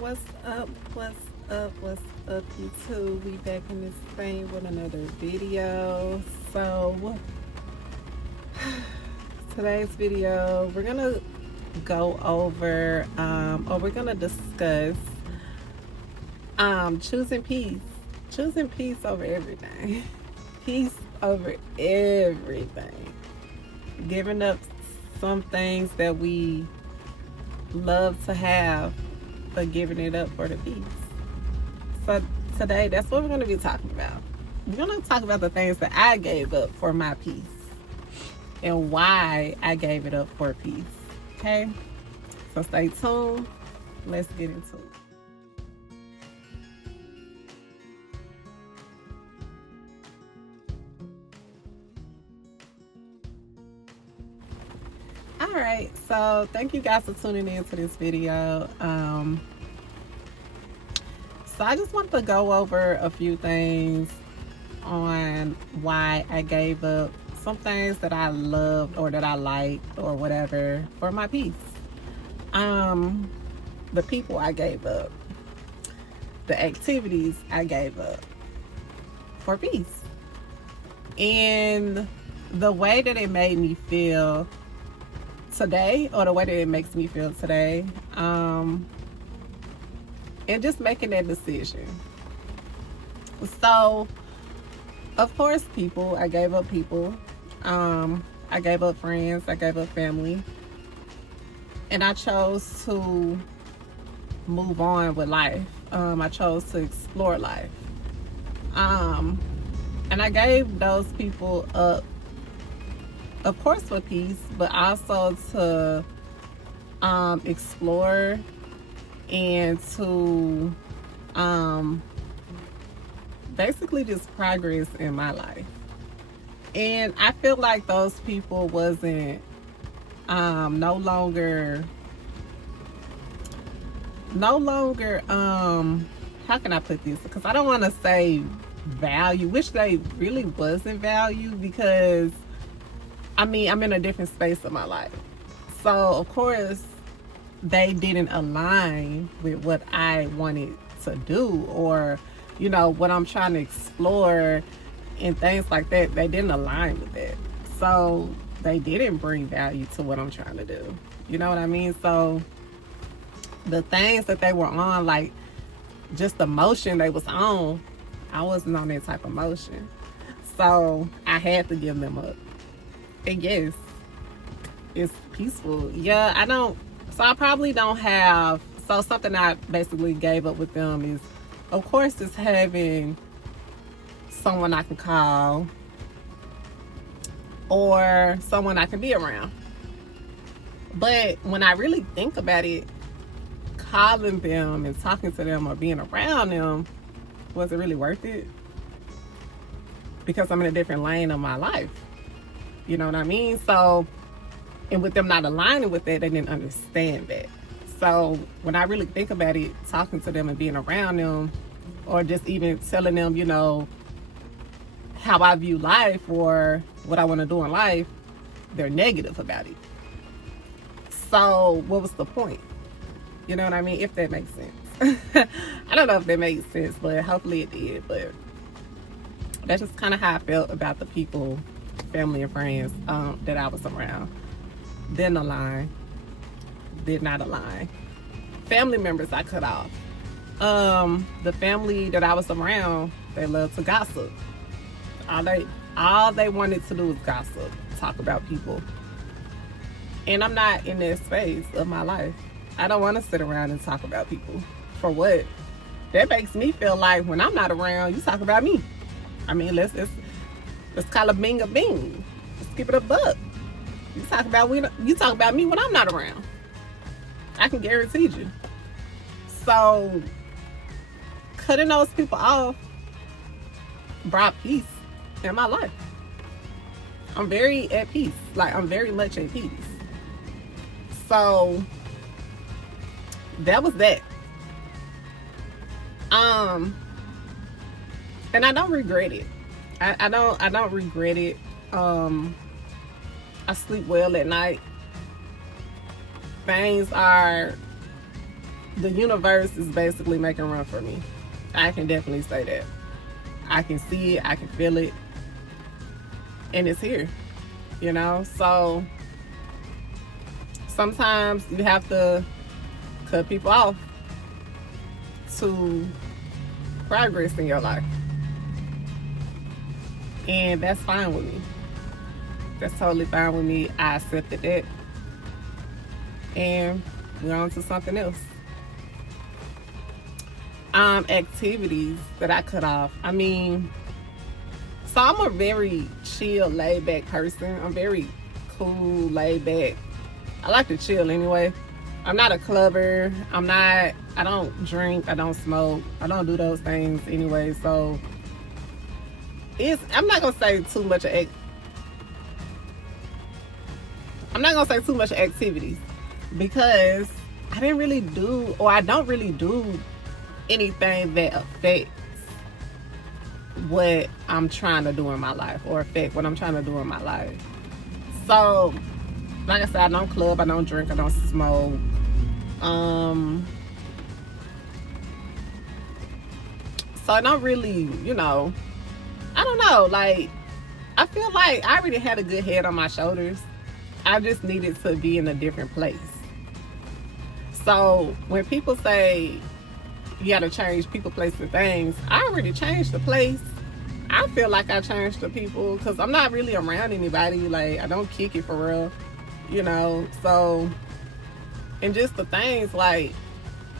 What's up? What's up? What's up, YouTube? We back in this thing with another video. So today's video, we're gonna go over, or we're gonna discuss, choosing peace, choosing peace over everything, peace over everything, giving up some things that we love to have, but giving it up for the peace. So today, that's what we're going to be talking about. We're going to talk about the things that I gave up for my peace and why I gave it up for peace. Okay? So stay tuned. Let's get into it. All right, so thank you guys for tuning in to this video. So I just wanted to go over a few things on why I gave up some things that I loved or that I liked or whatever for my peace. The people I gave up, the activities I gave up for peace, and the way that it made me feel today, or the way that it makes me feel today, and just making that decision. So of course, people, I gave up people, I gave up friends, I gave up family, and I chose to move on with life. I chose to explore life, and I gave those people up, of course, for peace, but also to explore and to basically just progress in my life. And I feel like those people wasn't no longer how can I put this, because I don't want to say value, which they really wasn't value, because I mean, I'm in a different space of my life. So, of course, they didn't align with what I wanted to do, or, you know, what I'm trying to explore and things like that. They didn't align with that. So, they didn't bring value to what I'm trying to do. You know what I mean? So, the things that they were on, like just the motion they was on, I wasn't on that type of motion. So, I had to give them up. And yes, it's peaceful. Yeah, I probably don't have, so something I basically gave up with them is, of course, is having someone I can call or someone I can be around. But when I really think about it, calling them and talking to them or being around them wasn't really worth it, because I'm in a different lane of my life. You know what I mean? So, and with them not aligning with that, they didn't understand that. So when I really think about it, talking to them and being around them, or just even telling them, you know, how I view life or what I want to do in life, they're negative about it. So what was the point? You know what I mean? If that makes sense. I don't know if that makes sense, but hopefully it did. But that's just kind of how I felt about the people, family and friends, that I was around. Didn't align. Did not align. Family members I cut off. The family that I was around, they loved to gossip. All they wanted to do was gossip, talk about people. And I'm not in that space of my life. I don't want to sit around and talk about people. For what? That makes me feel like when I'm not around, you talk about me. I mean, let's call a bing a bing. Let's keep it a buck. You talk about me when I'm not around. I can guarantee you. So cutting those people off brought peace in my life. I'm very at peace. Like, I'm very much at peace. So that was that. And I don't regret it. I don't regret it. I sleep well at night. Things are the universe is basically making run for me. I can definitely say that. I can see it, I can feel it, and it's here, you know? So sometimes you have to cut people off to progress in your life. And that's fine with me. That's totally fine with me. I accepted that. And we're on to something else. Activities that I cut off. I mean, so I'm a very chill, laid back person. I'm very cool, laid back. I like to chill anyway. I'm not a clubber. I don't drink. I don't smoke. I don't do those things anyway. So I'm not gonna say too much activities because I don't really do anything that affects what I'm trying to do in my life or affect what I'm trying to do in my life. So, like I said, I don't club, I don't drink, I don't smoke. So I don't really, I don't know, like, I feel like I already had a good head on my shoulders. I just needed to be in a different place. So when people say you gotta change people, place, and things, I already changed the place. I feel like I changed the people because I'm not really around anybody. Like, I don't kick it for real, So, and just the things, like,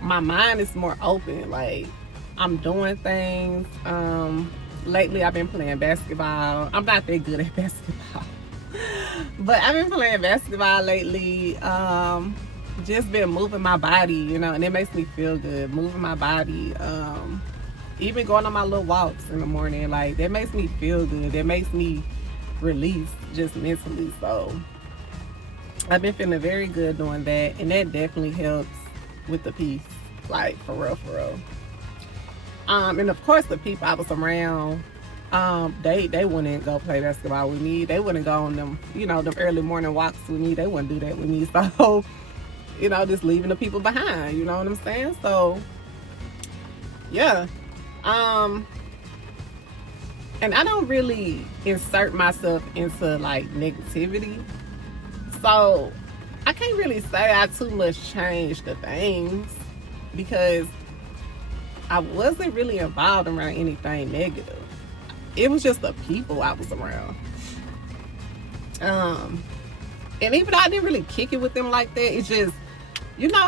my mind is more open. Like, I'm doing things. Lately, I've been playing basketball. I'm not that good at basketball, but I've been playing basketball lately. Just been moving my body, and it makes me feel good. Moving my body, even going on my little walks in the morning, like, that makes me feel good. That makes me release just mentally. So I've been feeling very good doing that, and that definitely helps with the peace, like, for real. And of course, the people I was around, they wouldn't go play basketball with me. They wouldn't go on them, them early morning walks with me. They wouldn't do that with me. So, just leaving the people behind, you know what I'm saying? So, yeah. And I don't really insert myself into, like, negativity. So, I can't really say I too much changed the things because I wasn't really involved around anything negative. It was just the people I was around. And even though I didn't really kick it with them like that, it's just,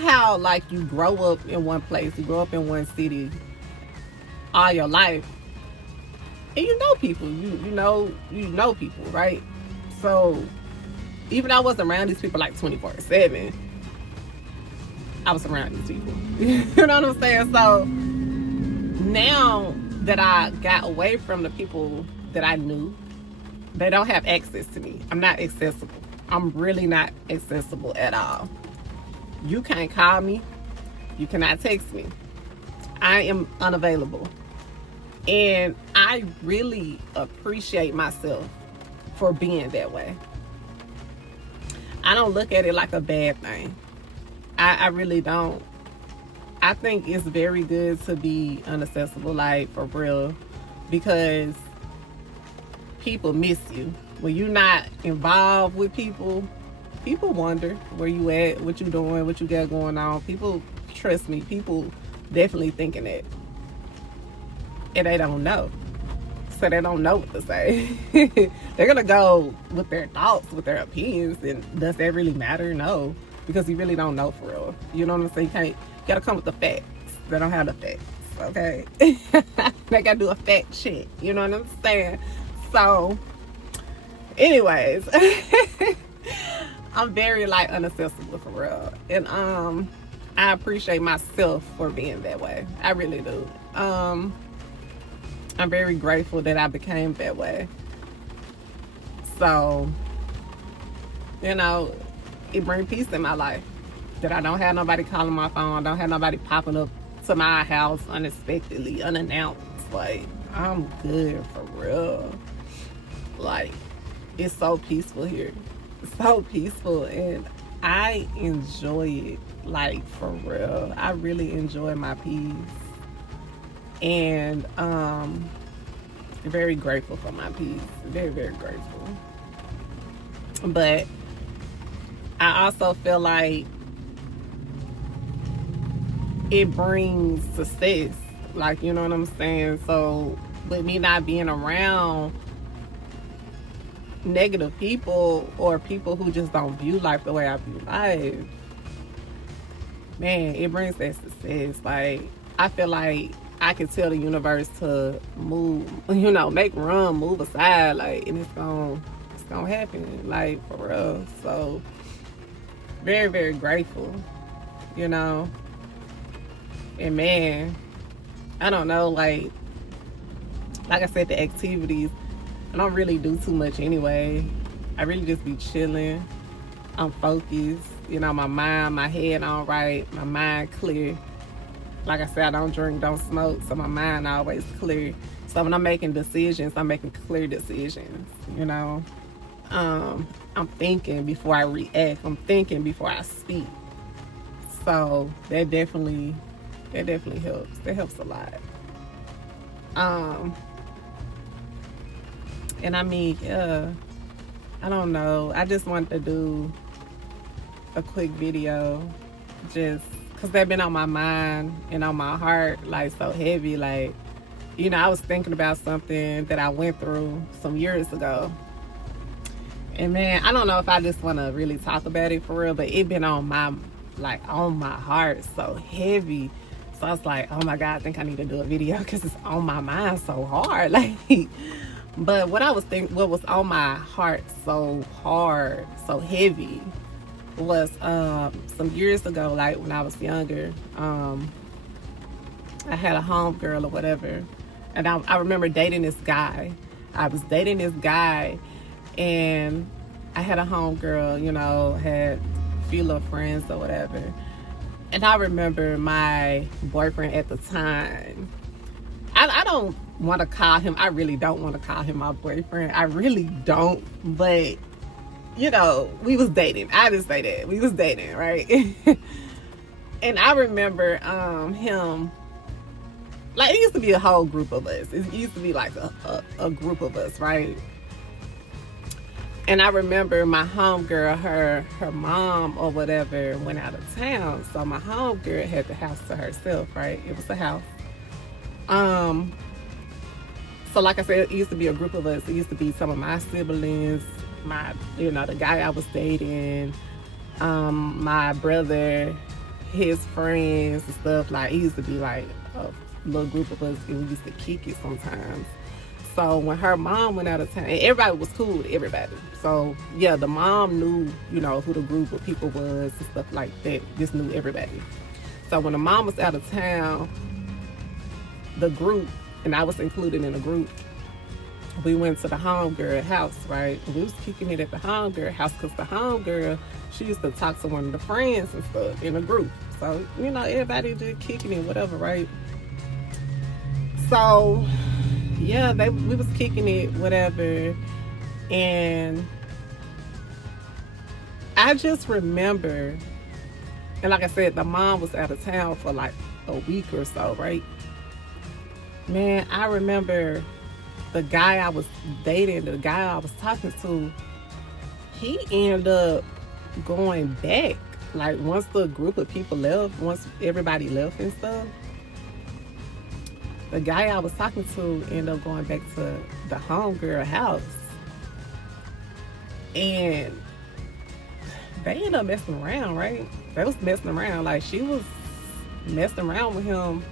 how, like, you grow up in one place, you grow up in one city all your life, and you know people, you know people, right? So even though I wasn't around these people like 24/7, I was around these people. You know what I'm saying? So now that I got away from the people that I knew, they don't have access to me. I'm not accessible. I'm really not accessible at all. You can't call me. You cannot text me. I am unavailable. And I really appreciate myself for being that way. I don't look at it like a bad thing. I really don't. I think it's very good to be inaccessible, like, for real, because people miss you. When you're not involved with people, people wonder where you at, what you doing, what you got going on. People, trust me, people definitely thinking that. And they don't know. So they don't know what to say. They're going to go with their thoughts, with their opinions. And does that really matter? No. Because you really don't know for real. You know what I'm saying? You got to come with the facts. They don't have the facts. Okay? They got to do a fact check. You know what I'm saying? So, anyways. I'm very, like, inaccessible for real. And I appreciate myself for being that way. I really do. I'm very grateful that I became that way. So, it brings peace in my life. That I don't have nobody calling my phone. I don't have nobody popping up to my house unexpectedly, unannounced. Like, I'm good for real. Like, it's so peaceful here. It's so peaceful. And I enjoy it, like, for real. I really enjoy my peace. And very grateful for my peace. Very, very grateful. But I also feel like it brings success. Like, you know what I'm saying? So with me not being around negative people or people who just don't view life the way I view life, man, it brings that success. Like, I feel like I can tell the universe to move, you know, make room, move aside, like, and it's gonna happen, like, for real. So very, very grateful, you know. And man, I don't know, like I said, the activities, I don't really do too much anyway. I really just be chilling. I'm focused, you know, my mind, my head all right, my mind clear. Like I said, I don't drink, don't smoke, so my mind always clear. So when I'm making decisions, I'm making clear decisions, you know. I'm thinking before I react. I'm thinking before I speak. So that definitely helps. That helps a lot. And I mean, I don't know. I just wanted to do a quick video just because they've been on my mind and on my heart, like, so heavy. Like, you know, I was thinking about something that I went through some years ago. And man, I don't know if I just want to really talk about it for real, but it been on my heart so heavy. So I was like, oh my God, I think I need to do a video because it's on my mind so hard. Like, but what was on my heart so hard, so heavy, was some years ago, like when I was younger, I had a homegirl or whatever, and I remember dating this guy. I was dating this guy, and I had a homegirl, you know, had a few little friends or whatever. And I remember my boyfriend at the time, I don't want to call him, I really don't want to call him my boyfriend. I really don't, but you know, we was dating. I just say that. We was dating, right? And I remember him, like, it used to be a whole group of us. It used to be like a group of us, right? And I remember my homegirl, her mom or whatever went out of town. So my homegirl had the house to herself, right? It was a house. So like I said, it used to be a group of us. It used to be some of my siblings, the guy I was dating, my brother, his friends and stuff. Like, it used to be like a little group of us, and we used to kick it sometimes. So when her mom went out of town, and everybody was cool with everybody. So yeah, the mom knew, you know, who the group of people was and stuff like that. Just knew everybody. So when the mom was out of town, the group, and I was included in the group, we went to the homegirl house, right? And we was kicking it at the homegirl house because the homegirl, she used to talk to one of the friends and stuff in the group. So, you know, everybody just kicking it, whatever, right? So, yeah, we was kicking it, whatever. And I just remember, and like I said, the mom was out of town for like a week or so, right? Man, I remember the guy I was dating, the guy I was talking to, he ended up going back. Like, once the group of people left, once everybody left and stuff, the guy I was talking to ended up going back to the homegirl house. And they ended up messing around, right? They was messing around. Like, she was messing around with him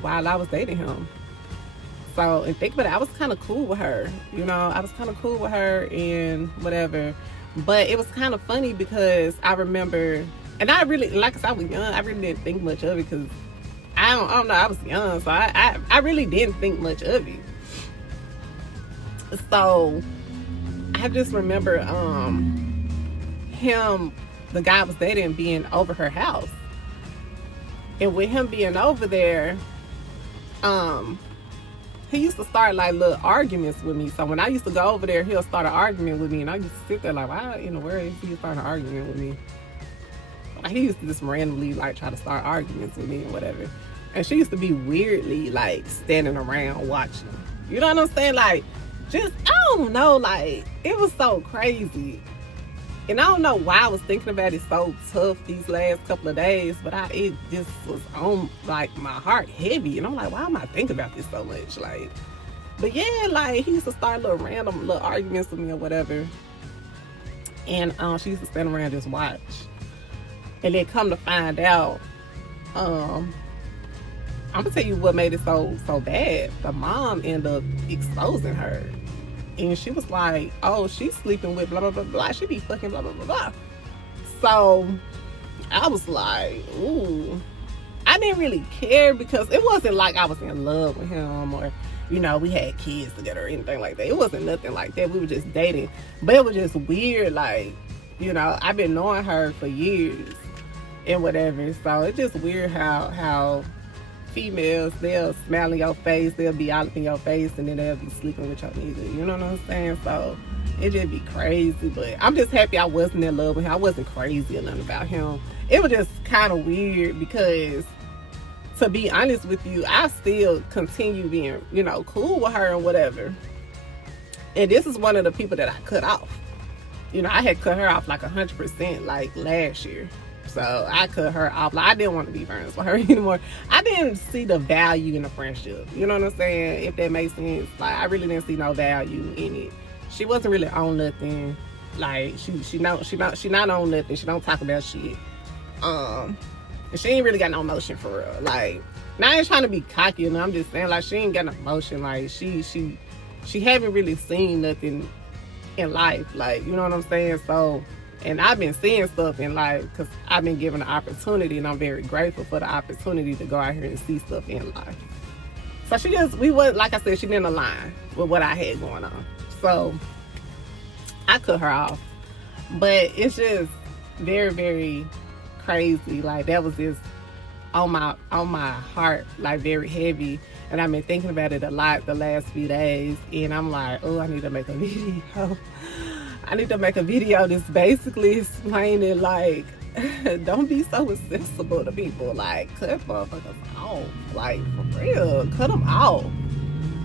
while I was dating him. So, and think about it, I was kind of cool with her. You know, I was kind of cool with her and whatever. But it was kind of funny because I remember, and I really, like I said, I was young. I really didn't think much of it because I don't know, I was young. So I really didn't think much of it. So I just remember him, the guy I was dating, being over her house. And with him being over there, he used to start like little arguments with me. So when I used to go over there, he'll start an argument with me, and I used to sit there like, why in the world is he starting an argument with me? like, he used to just randomly like try to start arguments with me and whatever. And she used to be weirdly like standing around watching. You know what I'm saying? Like, just, I don't know, like, it was so crazy. And I don't know why I was thinking about it so tough these last couple of days, but it just was on, like, my heart heavy. And I'm like, why am I thinking about this so much? Like, but yeah, like, he used to start little random little arguments with me or whatever. And she used to stand around and just watch. And then come to find out, I'm gonna tell you what made it so bad. The mom ended up exposing her. And she was like, oh, she's sleeping with blah, blah, blah, blah. She be fucking blah, blah, blah, blah. So I was like, ooh. I didn't really care because it wasn't like I was in love with him or, you know, we had kids together or anything like that. It wasn't nothing like that. We were just dating. But it was just weird. Like, you know, I've been knowing her for years and whatever. So it's just weird how females, they'll smile in your face, they'll be all up in your face, and then they'll be sleeping with your nigga. You know what I'm saying? So it just be crazy. But I'm just happy I wasn't in love with him. I wasn't crazy or nothing about him. It was just kind of weird because, to be honest with you, I still continue being, you know, cool with her and whatever. And this is one of the people that I cut off. You know, I had cut her off like 100% like last year. So I cut her off. Like, I didn't want to be friends with her anymore. I didn't see the value in the friendship. You know what I'm saying? If that makes sense. Like, I really didn't see no value in it. She wasn't really on nothing. Like, she not on nothing. She don't talk about shit. And she ain't really got no emotion for real. Like, now I ain't trying to be cocky, and I'm just saying, like, she ain't got no emotion. Like, she haven't really seen nothing in life. Like, you know what I'm saying? So, and I've been seeing stuff in life because I've been given the opportunity, and I'm very grateful for the opportunity to go out here and see stuff in life. So like I said, she didn't align with what I had going on. So I cut her off. But it's just very, very crazy. Like, that was just on my heart, like, very heavy. And I've been thinking about it a lot the last few days. And I'm like, oh, I need to make a video. I need to make a video that's basically explaining, like, don't be so accessible to people. Like, cut motherfuckers off. Like, for real, cut them off.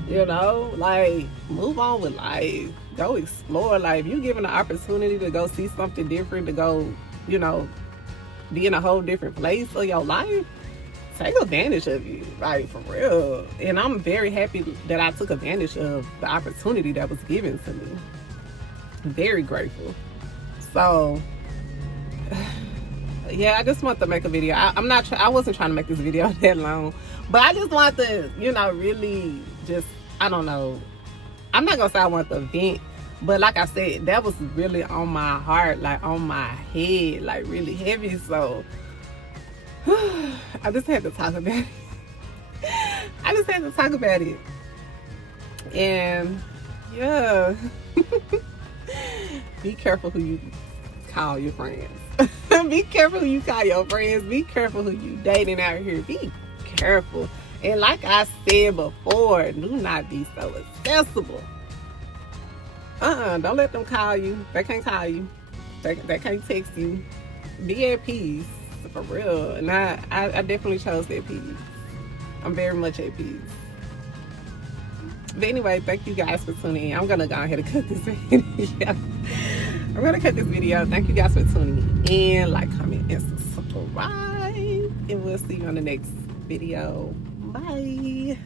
You know, like, move on with life. Go explore. Like, if you're given the opportunity to go see something different, to go, you know, be in a whole different place of your life, take advantage of you, like, for real. And I'm very happy that I took advantage of the opportunity that was given to me. Very grateful. So yeah, I just want to make a video. I wasn't trying to make this video that long, but I just want to, you know, really just, I don't know, I'm not gonna say I want to vent, but like I said, that was really on my heart, like on my head, like really heavy. So I just had to talk about it. I just had to talk about it. And yeah. Be careful who you call your friends. Be careful who you call your friends. Be careful who you dating out here. Be careful. And like I said before, do not be so accessible. Don't let them call you. They can't call you. They can't text you. Be at peace, for real. And I definitely chose that peace. I'm very much at peace. But anyway, thank you guys for tuning in. I'm gonna go ahead and cut this video. I'm gonna cut this video. Thank you guys for tuning in. Like, comment, and subscribe. And we'll see you on the next video. Bye.